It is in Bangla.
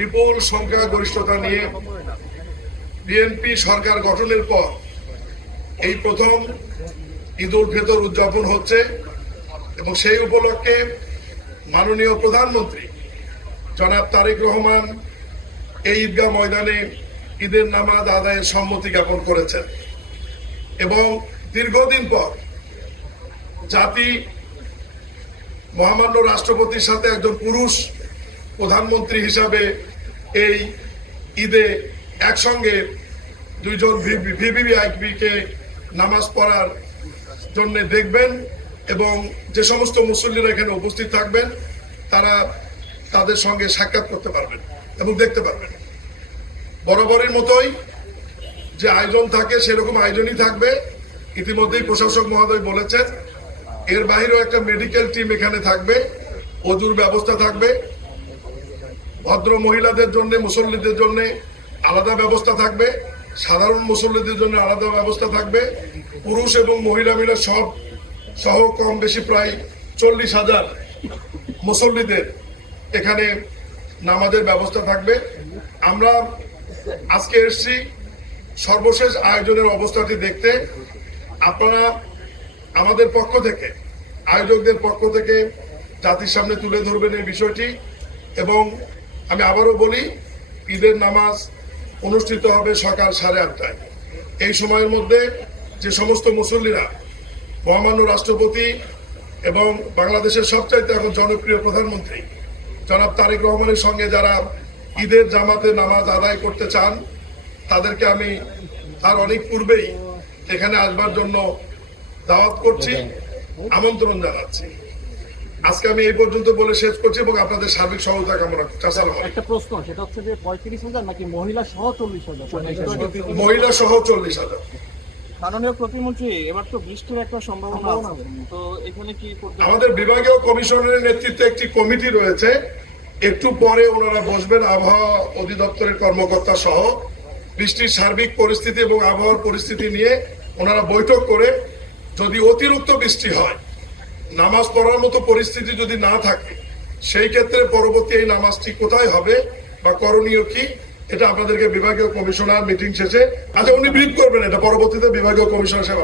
বিপুল সংখ্যা গরিষ্ঠতা নিয়ে বিএনপি সরকার গঠনের পর এই প্রথম ঈদ উল ফিতর উদযাপন হচ্ছে এবং সেই উপলক্ষে মাননীয় প্রধানমন্ত্রী জনাব তারেক রহমান এই ঈদগাহ ময়দানে ঈদের নামাজ আদায়ের সম্মতি জ্ঞাপন করেছেন এবং দীর্ঘদিন পর জাতি মহামান্য রাষ্ট্রপতির সাথে একজন পুরুষ প্রধানমন্ত্রী হিসাবে এই ঈদে একসঙ্গে দুইজন ভিভিআইপিকে নামাজ পড়ার জন্য দেখবেন এবং যে সমস্ত মুসল্লিরা এখানে উপস্থিত থাকবেন তারা তাদের সঙ্গে সাক্ষাৎ করতে পারবেন এবং দেখতে পারবেন। বরাবরের মতোই যে আয়োজন থাকে সেরকম আয়োজনই থাকবে। ইতিমধ্যেই প্রশাসক মহোদয় বলেছেন এর বাইরেও একটা মেডিকেল টিম এখানে থাকবে, অজুর ব্যবস্থা থাকবে, ভদ্র মহিলাদের জন্য মুসল্লিদের জন্য আলাদা ব্যবস্থা থাকবে, সাধারণ মুসল্লিদের জন্য আলাদা ব্যবস্থা থাকবে, পুরুষ এবং মহিলা মিলে সহ কম বেশি প্রায় 40,000 মুসল্লিদের এখানে নামাজের ব্যবস্থা থাকবে। আমরা আজকে এসেছি সর্বশেষ আয়োজনের অবস্থাটি দেখতে। আপনারা আমাদের পক্ষ থেকে, আয়োজকদের পক্ষ থেকে জাতির সামনে তুলে ধরবেন এই বিষয়টি এবং আমি আবারও বলি ঈদের নামাজ অনুষ্ঠিত হবে সকাল 8:30টায়। এই সময়ের মধ্যে যে সমস্ত মুসল্লিরা মহামান্য রাষ্ট্রপতি এবং বাংলাদেশের সবচাইতে এখন জনপ্রিয় প্রধানমন্ত্রী জনাব তারেক রহমানের সঙ্গে যারা ঈদের জামাতে নামাজ আদায় করতে চান তাদেরকে আমি তার অনেক পূর্বেই এখানে আসবার জন্য দাওয়াত করছি, আমন্ত্রণ জানাচ্ছি। আজকে আমি এই পর্যন্ত বলে শেষ করছি এবং আপনাদের সার্বিক সহযোগিতা কামনা করছি। একটা প্রশ্ন, সেটা হচ্ছে যে 35,000 নাকি মহিলা সহ 40,000? মহিলা সহ 40,000। মাননীয় প্রতিমন্ত্রী, এবার তো বৃষ্টির একটা সম্ভাবনা আছে, তো এখানে কি আমাদের বিভাগীয় কমিশনের নেতৃত্বে একটি কমিটি রয়েছে, একটু পরে ওনারা বসবেন আবহাওয়া অধিদপ্তরের কর্মকর্তা সহ বৃষ্টির সার্বিক পরিস্থিতি এবং আবহাওয়ার পরিস্থিতি নিয়ে ওনারা বৈঠক করে যদি অতিরিক্ত বৃষ্টি হয়, নামাজ পড়ার মতো পরিস্থিতি যদি না থাকে, সেই ক্ষেত্রে পরবর্তী এই নামাজটি কোথায় হবে বা করণীয় কি, এটা আপনাদেরকে বিভাগীয় কমিশনার মিটিং শেষে উনি ব্রিফ করবেন, এটা পরবর্তীতে বিভাগীয় কমিশনার সাহেব